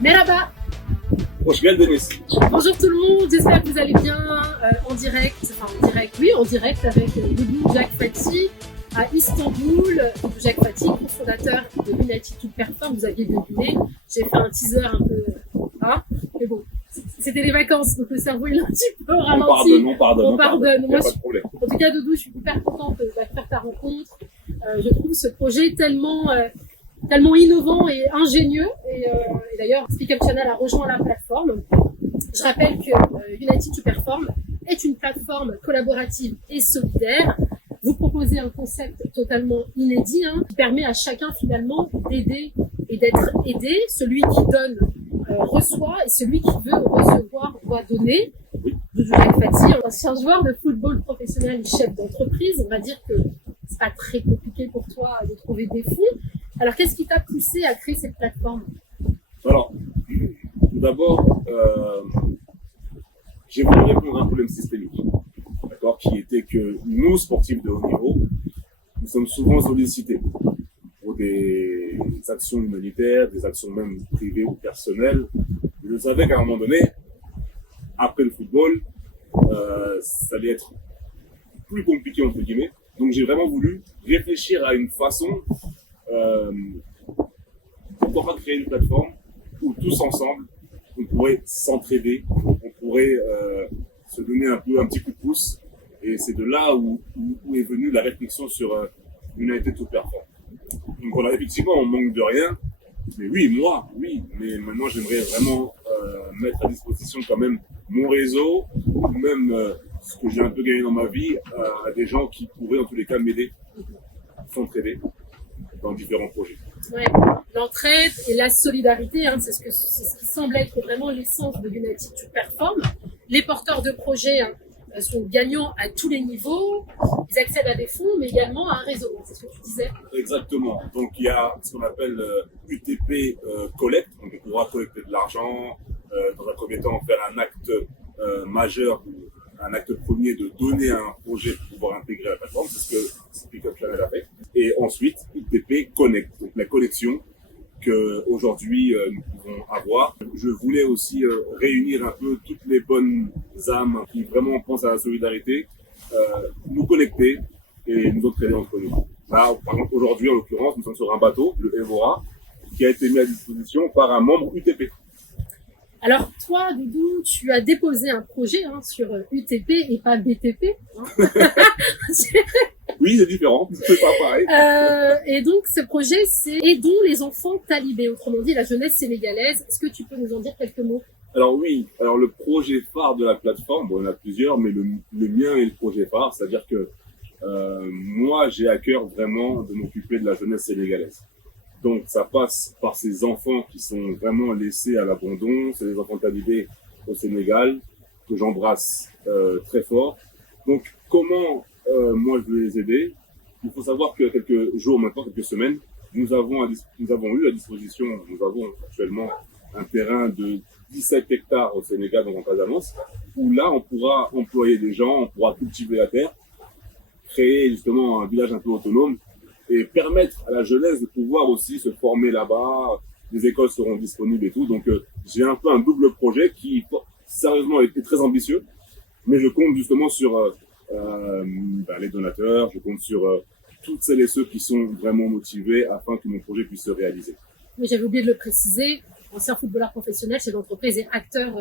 Merhaba. Hoş geldiniz. Bonjour tout le monde, j'espère que vous allez bien en direct avec Doudou Jacques Fati à Istanbul. Doudou Jacques Fati, cofondateur de United to Perform, vous aviez deviné, j'ai fait un teaser un peu, mais bon, c'était les vacances, donc le cerveau il est un petit peu ralenti. On pardonne. Moi, Pas de problème. en tout cas Doudou, je suis hyper contente de faire ta rencontre. Je trouve ce projet tellement innovant et ingénieux. Et d'ailleurs, Speak Up Channel a rejoint la plateforme. Je rappelle que United to Perform est une plateforme collaborative et solidaire. Vous proposez un concept totalement inédit qui permet à chacun finalement d'aider et d'être aidé. Celui qui donne reçoit et celui qui veut recevoir doit donner. Doudou Jacques Fati, ancien joueur de football professionnel et chef d'entreprise, on va dire que c'est pas très compliqué pour toi de trouver des fonds. Alors, qu'est-ce qui t'a poussé à créer cette plateforme? Alors, tout d'abord, j'ai voulu répondre à un problème systémique, d'accord, qui était que nous, sportifs de haut niveau, nous sommes souvent sollicités pour des actions humanitaires, des actions même privées ou personnelles. Je savais qu'à un moment donné, après le football, ça allait être plus compliqué, entre guillemets. Donc, j'ai vraiment voulu réfléchir à une façon pourquoi pas créer une plateforme où tous ensemble on pourrait s'entraider, on pourrait se donner un petit coup de pouce, et c'est de là où est venue la réflexion sur United to Perform. Donc voilà, effectivement on manque de rien, mais mais maintenant j'aimerais vraiment mettre à disposition quand même mon réseau, ou même ce que j'ai un peu gagné dans ma vie, à des gens qui pourraient en tous les cas m'aider, s'entraider dans différents projets. Ouais, l'entraide et la solidarité, c'est ce qui semble être vraiment l'essence de United to Perform. Les porteurs de projets sont gagnants à tous les niveaux, ils accèdent à des fonds, mais également à un réseau, c'est ce que tu disais. Exactement, donc il y a ce qu'on appelle UTP Collect, donc on pourra collecter de l'argent, dans un premier temps faire un acte majeur, un acte premier de donner à un projet pour pouvoir intégrer la plateforme, c'est ce que Speak Up Channel a fait. Et ensuite, UTP Connect, donc la connexion qu'aujourd'hui nous pouvons avoir. Je voulais aussi réunir un peu toutes les bonnes âmes qui vraiment pensent à la solidarité, nous connecter et nous entraider entre nous. Là, par exemple, aujourd'hui, en l'occurrence, nous sommes sur un bateau, le Evora, qui a été mis à disposition par un membre UTP. Alors toi, Doudou, tu as déposé un projet sur UTP et pas BTP. Oui, c'est différent, c'est pas pareil. Et donc ce projet, c'est Aidons les enfants talibés, autrement dit la jeunesse sénégalaise. Est-ce que tu peux nous en dire quelques mots? Alors oui, le projet phare de la plateforme, bon, il y en a plusieurs, mais le mien est le projet phare, c'est-à-dire que moi j'ai à cœur vraiment de m'occuper de la jeunesse sénégalaise. Donc ça passe par ces enfants qui sont vraiment laissés à l'abandon, c'est les enfants talibés au Sénégal que j'embrasse très fort. Donc comment moi je vais les aider? Il faut savoir que quelques jours maintenant, quelques semaines, nous avons eu à disposition, nous avons actuellement un terrain de 17 hectares au Sénégal, donc en Casamance, où là on pourra employer des gens, on pourra cultiver la terre, créer justement un village un peu autonome, et permettre à la jeunesse de pouvoir aussi se former là-bas. Les écoles seront disponibles et tout. Donc, j'ai un peu un double projet qui, sérieusement, est très ambitieux. Mais je compte justement sur les donateurs, je compte sur toutes celles et ceux qui sont vraiment motivés afin que mon projet puisse se réaliser. Mais j'avais oublié de le préciser, ancien footballeur professionnel, chef d'entreprise et acteur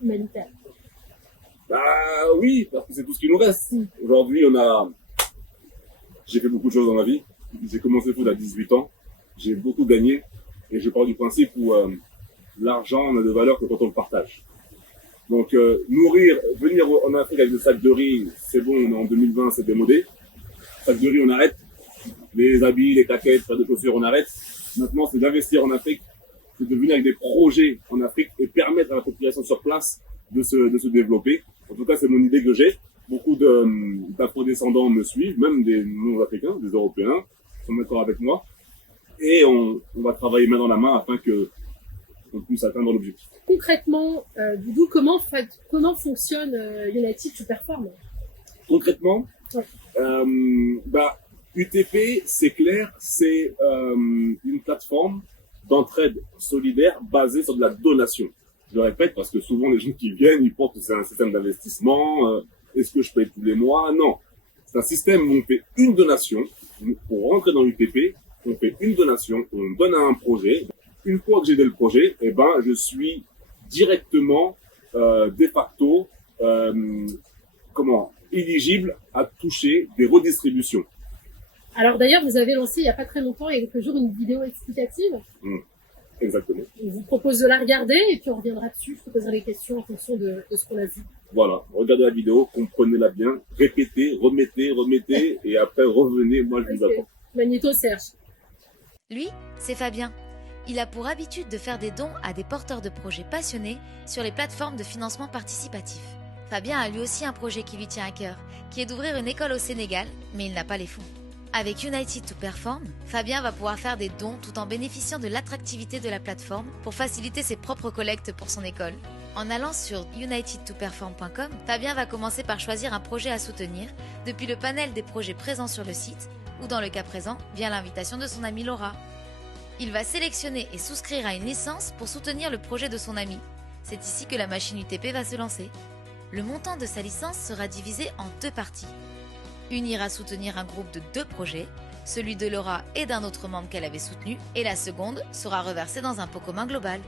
humanitaire. Oui, parce que c'est tout ce qui nous reste. Aujourd'hui, j'ai fait beaucoup de choses dans ma vie. J'ai commencé le foot à 18 ans, j'ai beaucoup gagné, et je pars du principe où l'argent n'a de valeur que quand on le partage. Donc venir en Afrique avec des sacs de riz, c'est bon, on est en 2020, c'est démodé. Sacs de riz, on arrête. Les habits, les claquettes, pas de chaussures, on arrête. Maintenant, c'est d'investir en Afrique, c'est de venir avec des projets en Afrique et permettre à la population sur place de se développer. En tout cas, c'est mon idée que j'ai. Beaucoup d'afro-descendants me suivent, même des non-africains, des Européens, sont d'accord avec moi. Et on va travailler main dans la main afin qu'on puisse atteindre l'objectif. Concrètement, Doudou, comment fonctionne United to Perform? Concrètement, ouais. UTP, c'est clair, c'est une plateforme d'entraide solidaire basée sur de la donation. Je le répète parce que souvent les gens qui viennent, ils pensent que c'est un système d'investissement. Est-ce que je paye tous les mois? Non. C'est un système où on fait une donation. Pour rentrer dans l'UTP, on fait une donation, on donne à un projet. Une fois que j'ai aidé le projet, eh ben, je suis directement, de facto, éligible à toucher des redistributions. Alors d'ailleurs, vous avez lancé il n'y a pas très longtemps, il y a quelques jours, une vidéo explicative. Exactement. Je vous propose de la regarder et puis on reviendra dessus. Je vous poserai les questions en fonction de ce qu'on a vu. Voilà, regardez la vidéo, comprenez-la bien, répétez, remettez et après revenez, moi je vous attends. Magnéto Serge. Lui, c'est Fabien. Il a pour habitude de faire des dons à des porteurs de projets passionnés sur les plateformes de financement participatif. Fabien a lui aussi un projet qui lui tient à cœur, qui est d'ouvrir une école au Sénégal, mais il n'a pas les fonds. Avec United to Perform, Fabien va pouvoir faire des dons tout en bénéficiant de l'attractivité de la plateforme pour faciliter ses propres collectes pour son école. En allant sur unitedtoperform.com, Fabien va commencer par choisir un projet à soutenir depuis le panel des projets présents sur le site ou dans le cas présent, via l'invitation de son amie Laura. Il va sélectionner et souscrire à une licence pour soutenir le projet de son ami. C'est ici que la machine UTP va se lancer. Le montant de sa licence sera divisé en 2 parties. Une ira soutenir un groupe de 2 projets, celui de Laura et d'un autre membre qu'elle avait soutenu, et la seconde sera reversée dans un pot commun global.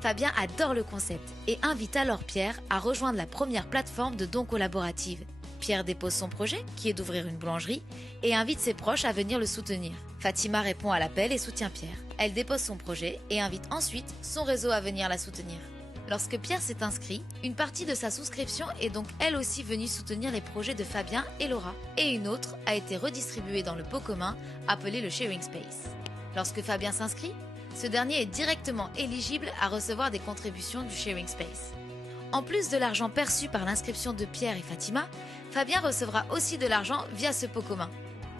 Fabien adore le concept et invite alors Pierre à rejoindre la première plateforme de dons collaborative. Pierre dépose son projet, qui est d'ouvrir une boulangerie, et invite ses proches à venir le soutenir. Fatima répond à l'appel et soutient Pierre. Elle dépose son projet et invite ensuite son réseau à venir la soutenir. Lorsque Pierre s'est inscrit, une partie de sa souscription est donc elle aussi venue soutenir les projets de Fabien et Laura, et une autre a été redistribuée dans le pot commun appelé le Sharing Space. Lorsque Fabien s'inscrit, ce dernier est directement éligible à recevoir des contributions du Sharing Space. En plus de l'argent perçu par l'inscription de Pierre et Fatima, Fabien recevra aussi de l'argent via ce pot commun.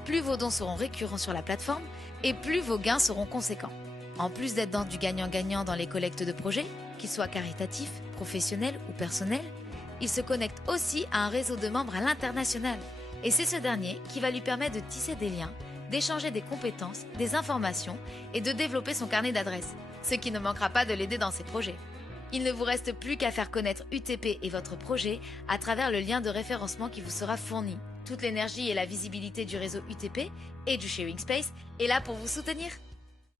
Plus vos dons seront récurrents sur la plateforme et plus vos gains seront conséquents. En plus d'être dans du gagnant-gagnant dans les collectes de projets, qu'ils soient caritatifs, professionnels ou personnels, il se connecte aussi à un réseau de membres à l'international. Et c'est ce dernier qui va lui permettre de tisser des liens, d'échanger des compétences, des informations et de développer son carnet d'adresses, ce qui ne manquera pas de l'aider dans ses projets. Il ne vous reste plus qu'à faire connaître UTP et votre projet à travers le lien de référencement qui vous sera fourni. Toute l'énergie et la visibilité du réseau UTP et du Sharing Space est là pour vous soutenir.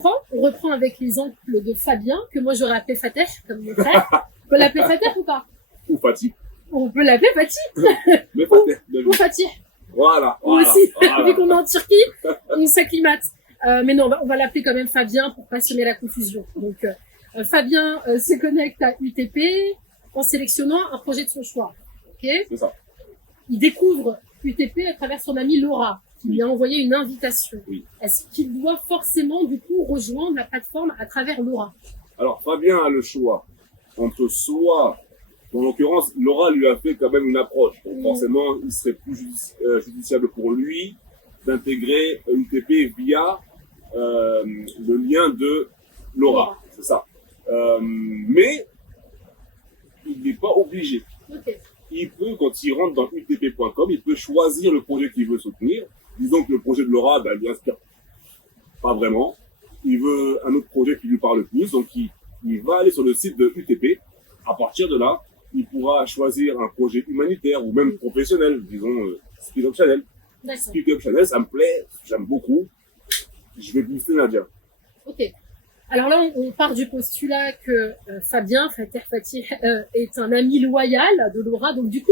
On reprend avec l'exemple de Fabien, que moi j'aurais appelé Fateh, comme mon frère. On peut l'appeler Fateh ou pas? Ou Fatih. On peut l'appeler Fatih. Mais Fateh. Ou Fatih. Voilà. Ou aussi, vu qu'on est en Turquie, on s'acclimate. Mais non, on va l'appeler quand même Fabien pour pas semer la confusion. Donc, Fabien se connecte à UTP en sélectionnant un projet de son choix. Ok? C'est ça. Il découvre UTP à travers son amie Laura, qui lui a envoyé une invitation. Oui. Est-ce qu'il doit forcément, du coup, rejoindre la plateforme à travers Laura? Alors, Fabien a le choix entre soit, en l'occurrence, Laura lui a fait quand même une approche. Donc, forcément, il serait plus judiciable pour lui d'intégrer UTP via le lien de Laura. C'est ça. Mais il n'est pas obligé. Okay. Il peut, quand il rentre dans utp.com, il peut choisir le projet qu'il veut soutenir. Disons que le projet de Laura, ben, il inspire pas vraiment. Il veut un autre projet qui lui parle plus, donc il va aller sur le site de UTP. À partir de là, il pourra choisir un projet humanitaire ou même professionnel, disons Speak Up Channel. Speak Up Channel, ça me plaît, j'aime beaucoup. Je vais booster Nadia. Ok. Alors là, on part du postulat que Fabien, Fatih, est un ami loyal de Laura. Donc du coup,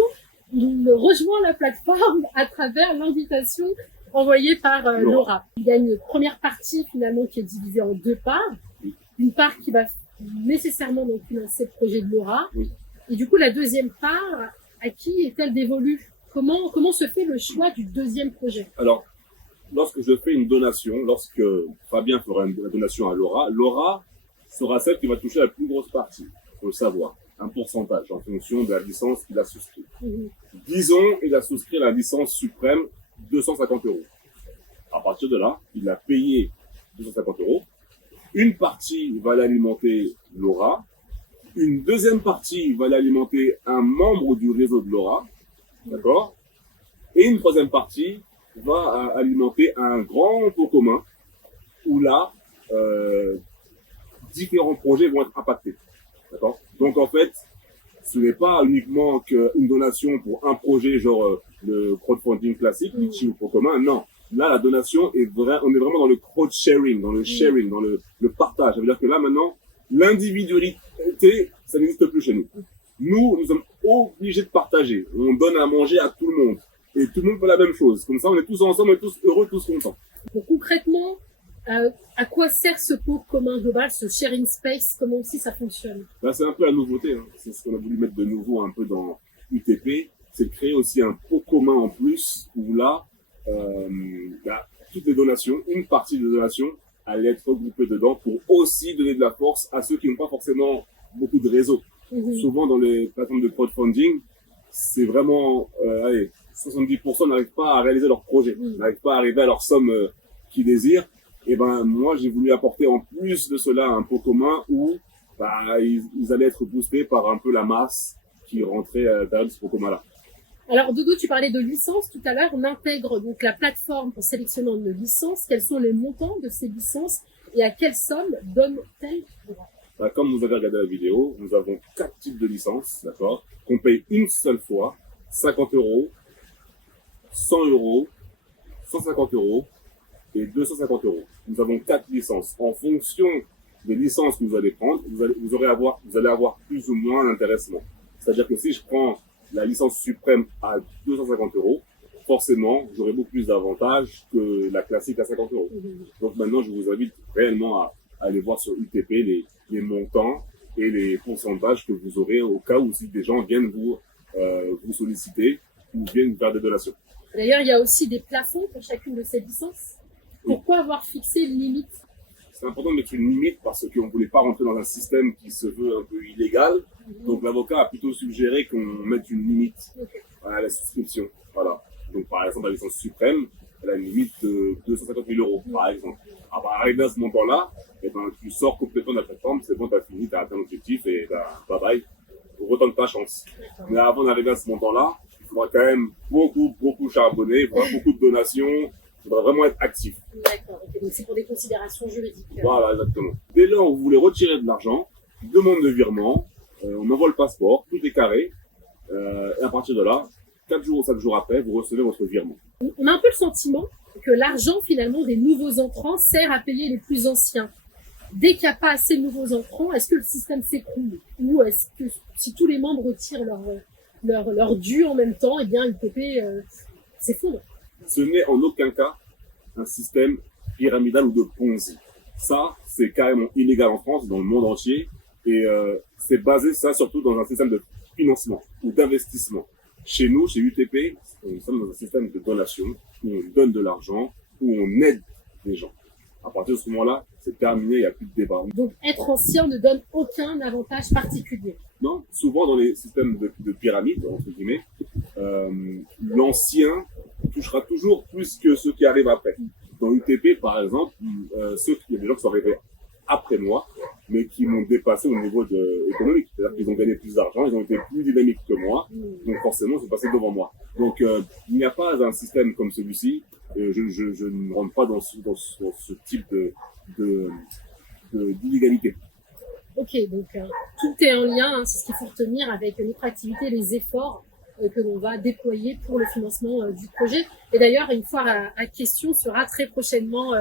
il rejoint la plateforme à travers l'invitation envoyée par Laura. Il y a une première partie finalement qui est divisée en 2 parts. Oui. Une part qui va nécessairement donc financer le projet de Laura. Oui. Et du coup, la deuxième part, à qui est-elle dévolue? Comment se fait le choix du deuxième projet? Alors, lorsque je fais une donation, lorsque Fabien fera une donation à Laura, Laura sera celle qui va toucher la plus grosse partie. Il faut le savoir. Un pourcentage en fonction de la licence qu'il a souscrit. Disons, il a souscrit la licence suprême 250 €. À partir de là, il a payé 250 €. Une partie va l'alimenter Laura. Une deuxième partie va l'alimenter un membre du réseau de Laura. D'accord? Et une troisième partie va alimenter un grand pot commun où là, différents projets vont être impactés. D'accord? Donc en fait, ce n'est pas uniquement qu'une donation pour un projet, genre le crowdfunding classique, Litchi ou Pot commun. Non. Là, la donation on est vraiment dans le crowd-sharing, dans le sharing, dans le partage. Ça veut dire que là, maintenant, l'individualité, ça n'existe plus chez nous. Nous sommes obligés de partager. On donne à manger à tout le monde. Et tout le monde fait la même chose. Comme ça, on est tous ensemble, on est tous heureux, tous contents. Donc concrètement, à quoi sert ce pot commun global, ce sharing space? Comment aussi ça fonctionne? Là, c'est un peu la nouveauté. Hein. C'est ce qu'on a voulu mettre de nouveau un peu dans UTP. C'est de créer aussi un pot commun en plus où là, toutes les donations, une partie des donations allait être regroupée dedans pour aussi donner de la force à ceux qui n'ont pas forcément beaucoup de réseaux. Souvent, dans les plateformes de crowdfunding, c'est vraiment, 70% n'arrivent pas à réaliser leur projet, n'arrivent pas à arriver à leur somme qu'ils désirent. Et ben, moi, j'ai voulu apporter en plus de cela un pot commun où ils allaient être boostés par un peu la masse qui rentrait à l'intérieur de ce pot commun-là. Alors, Doudou, tu parlais de licence tout à l'heure. On intègre donc la plateforme en sélectionnant une licence. Quels sont les montants de ces licences et à quelle somme donne-t-elle droit? Comme vous avez regardé la vidéo, nous avons 4 types de licences, d'accord, qu'on paye une seule fois, 50 €, 100 €, 150 € et 250 €. Nous avons 4 licences. En fonction des licences que vous allez prendre, vous allez avoir plus ou moins d'intéressement. C'est-à-dire que si je prends la licence suprême à 250 €, forcément, j'aurai beaucoup plus d'avantages que la classique à 50 €. Donc maintenant, je vous invite réellement à aller voir sur UTP les montants et les pourcentages que vous aurez au cas où si des gens viennent vous solliciter ou viennent faire des donations. D'ailleurs, il y a aussi des plafonds pour chacune de ces licences. Pourquoi avoir fixé une limite? C'est important de mettre une limite parce qu'on ne voulait pas rentrer dans un système qui se veut un peu illégal. Donc l'avocat a plutôt suggéré qu'on mette une limite à la souscription. Voilà. Donc par exemple, la licence suprême, elle a une limite de 250 000 € par exemple. Arrivé à ce montant-là, tu sors complètement de la plateforme, c'est bon, tu as fini, tu as atteint l'objectif et bye bye. Retente ta chance. Mais avant d'arriver à ce montant-là, il faudra quand même beaucoup charbonner, il faudra beaucoup de donations, il faudra vraiment être actif. D'accord, okay. Donc c'est pour des considérations juridiques. Voilà, exactement. Dès lors où vous voulez retirer de l'argent, demande de virement, on envoie le passeport, tout est carré, et à partir de là, 4 jours ou 5 jours après, vous recevez votre virement. On a un peu le sentiment que l'argent finalement des nouveaux entrants sert à payer les plus anciens. Dès qu'il n'y a pas assez de nouveaux entrants, est-ce que le système s'écroule? Ou est-ce que si tous les membres retirent leur dû en même temps, eh bien UTP s'effondre? Ce n'est en aucun cas un système pyramidal ou de Ponzi. Ça, c'est carrément illégal en France, dans le monde entier. Et c'est basé, ça, surtout dans un système de financement ou d'investissement. Chez nous, chez UTP, nous sommes dans un système de donation où on donne de l'argent, où on aide les gens. À partir de ce moment-là, c'est terminé, il n'y a plus de débat. Donc, être ancien ne donne aucun avantage particulier. Non, souvent dans les systèmes de pyramide, entre guillemets, l'ancien touchera toujours plus que ceux qui arrivent après. Dans UTP, par exemple, il y a des gens qui sont arrivés après moi, mais qui m'ont dépassé au niveau économique. C'est-à-dire qu'ils ont gagné plus d'argent, ils ont été plus dynamiques que moi, donc forcément, ils sont passés devant moi. Donc, il n'y a pas un système comme celui-ci. Je ne rentre pas dans ce type d'illégalité. Ok, donc tout est en lien, hein, c'est ce qu'il faut retenir avec notre activité, les efforts que l'on va déployer pour le financement du projet. Et d'ailleurs, une fois à question sera très prochainement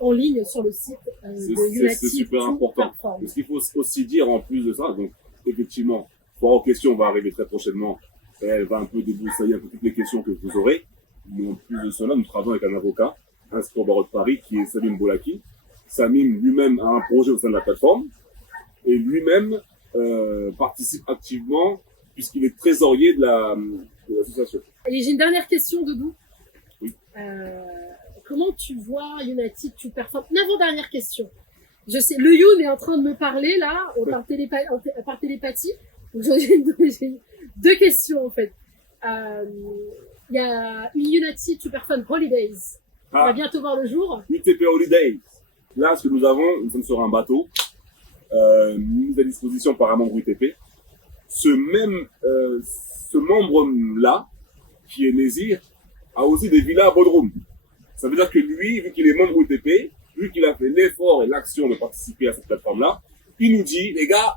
en ligne sur le site de Unity. C'est super important. Et ce qu'il faut aussi dire en plus de ça, donc effectivement, Foire aux questions va arriver très prochainement et elle va un peu débroussailler un peu toutes les questions que vous aurez. Mais en plus de cela, nous travaillons avec un avocat, inscrit au barreau de Paris, qui est Samim Bolaki. Samim lui-même a un projet au sein de la plateforme et lui-même participe activement puisqu'il est trésorier de l'association. Et j'ai une dernière question, Doudou. Oui. Comment tu vois United to Perform? Une avant-dernière question. Je sais, le Youn est en train de me parler là, par télépathie. Donc j'ai deux questions en fait. Il y a une United to Perform Holidays. On va bientôt voir le jour. UTP Holidays. Là, ce que nous sommes sur un bateau mis à disposition par un membre UTP. Ce membre-là, qui est Nézir, a aussi des villas à Bodrum. Ça veut dire que lui, vu qu'il est membre UTP, vu qu'il a fait l'effort et l'action de participer à cette plateforme-là, il nous dit, les gars,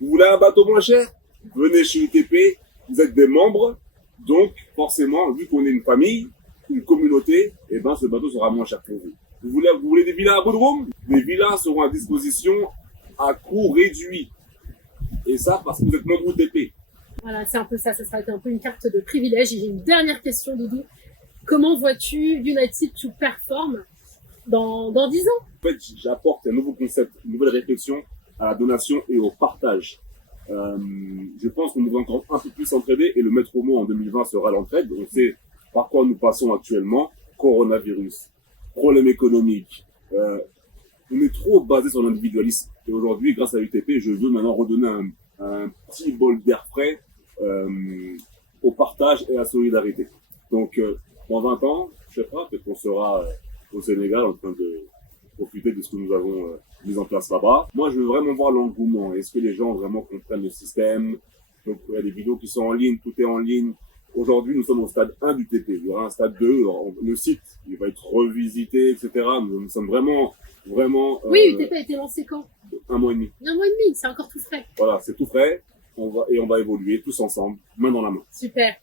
vous voulez un bateau moins cher? Venez chez UTP, vous êtes des membres, donc forcément, vu qu'on est une famille, une communauté, eh ben, ce bateau sera moins cher pour vous. Vous voulez des villas à Bodrum? Les villas seront à disposition à coût réduit. Et ça, parce que vous êtes membre UTP. Voilà, c'est un peu ça sera un peu une carte de privilège. Et j'ai une dernière question, Doudou. Comment vois-tu United to Perform dans 10 ans? En fait, j'apporte un nouveau concept, une nouvelle réflexion à la donation et au partage. Je pense qu'on devrait encore un peu plus s'entraider et le maître mot en 2020 sera l'entraide. On sait par quoi nous passons actuellement. Coronavirus, problème économique. On est trop basé sur l'individualisme. Et aujourd'hui, grâce à UTP, je veux maintenant redonner un petit bol d'air frais au partage et à la solidarité. Donc, dans 20 ans, je sais pas, peut-être qu'on sera au Sénégal en train de profiter de ce que nous avons mis en place là-bas. Moi, je veux vraiment voir l'engouement. Est-ce que les gens vraiment comprennent le système? Donc, il y a des vidéos qui sont en ligne, tout est en ligne. Aujourd'hui, nous sommes au stade 1 du TP. Il y aura un stade 2. Le site, il va être revisité, etc. Nous sommes vraiment... Oui, UTP a été lancé quand? 1 mois et demi. 1 mois et demi, c'est encore tout frais. Voilà, c'est tout frais. On va évoluer tous ensemble, main dans la main. Super.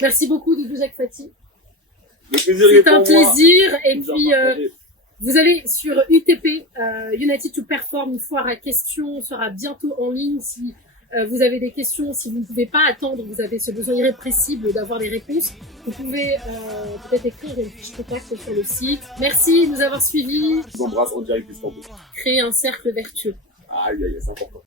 Merci beaucoup, Doudou Jacques Fati. Le plaisir est C'est pour un moi. plaisir. Et Nous puis, avons partagé. vous allez sur UTP, United to Perform, une foire à questions sera bientôt en ligne. Si vous avez des questions, si vous ne pouvez pas attendre, vous avez ce besoin irrépressible d'avoir des réponses, vous pouvez peut-être écrire une fiche contact sur le site. Merci de nous avoir suivis. Je vous embrasse en direct d'Istanbul. Créer un cercle vertueux. Aïe, aïe, c'est important.